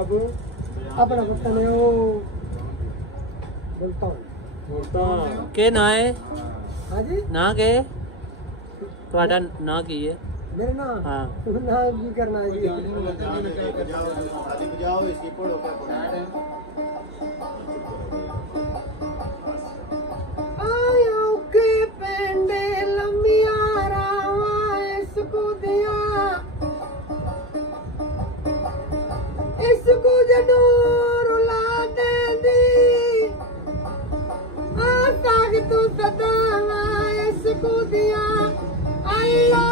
जनाब अपना पता नहीं वो मुल्तान के ना है हाँ जी ना के ਤੁਹਾਡਾ ना की है मेरा नाम हाँ ना की करना है जी बजाओ इसकी पढ़ो क्या आयो के पेंडे लम्बिया रावा इसको दिया इसको जडोर ला दे दी आसा कि तू सदावा इसको दिया अल्लाह